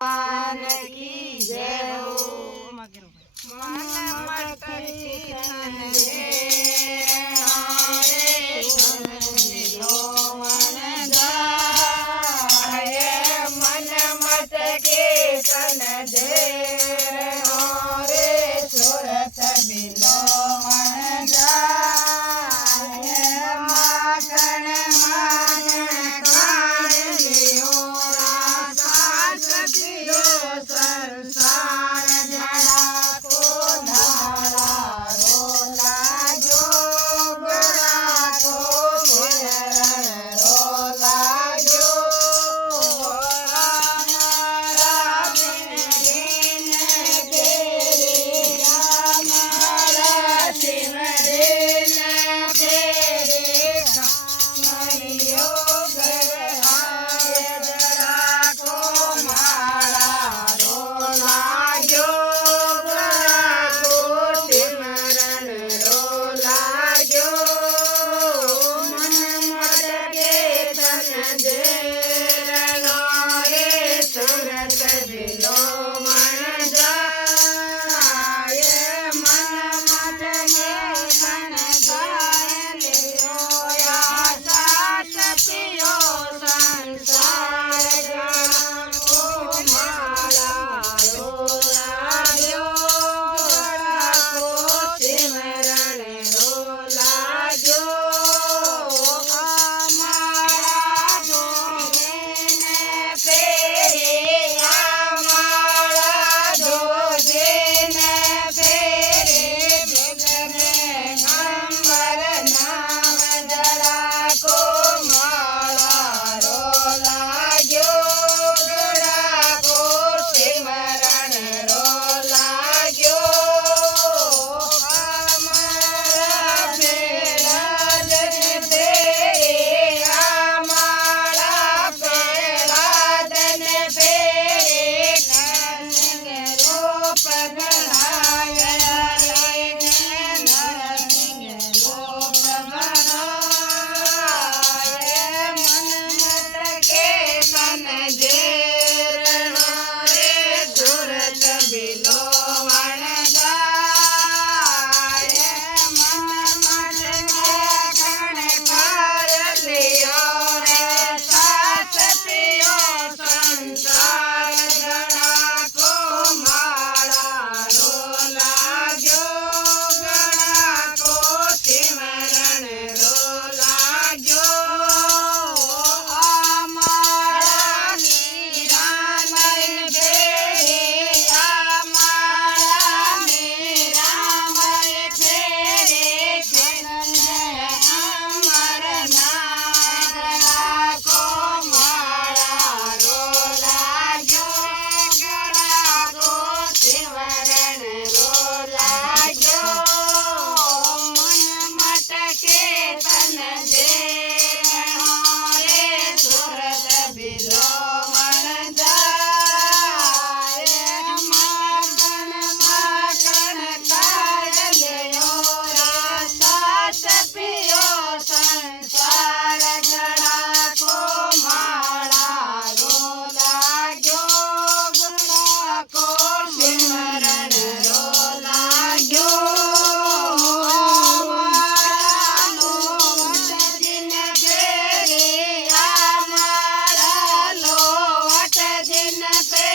भगवान की जय हो। मन मटकी तन रे लो मन जाय मन मटकी तन रे सुरत बिलो मन जाय माखण माखण खाण लियो सास पियो संसार झड़ा को धारा रोला जो गड़ा को सिरण रोला जो हमारा बिन दिन तेरे हमारा सिमरन तेरे कामनियो घर आए जरा को मारा रोला जो गड़ा को सिमरन रोला जो मन मटके तन दे रे सुरत दिलो मन जाय मन मटके तन गाय लियो या सास पियो संसार जड़ा को माला रोला जो गड़ा को सिमरन रोला जो हमारा जोगेन फेरे हमारा जोगेन फेरे जगने गंबर नाम जड़ा को माला रोला जो गड़ा को सिमरन रोला जो हमारा बेड़ा जन फेरे हमारा बेड़ा जन फेरे नरसिंह रूप गणाय नरसिंह रूप गणाय मन मटके तन जेर रे सुरत बिलो मन जाय मन मटके कण कर लियो रे सास पियो संसार जड़ा को माला रोला जो गड़ा को सिमरन रोला जो हमारा मीरा मन फेरे हमारा मीरा मन फेरे अमर नागरा को माला रोला जो गड़ा को सिमरन रोला जो मन मटके तन दे रे सुरत बिलो मन जाय माखण माखण खाय लियो रे सास पियो संसार जड़ा को माला रोला जो गड़ा को सिमरन रोला जो हमारा लोट दिन फेरे हमारा लोट दिन फेरे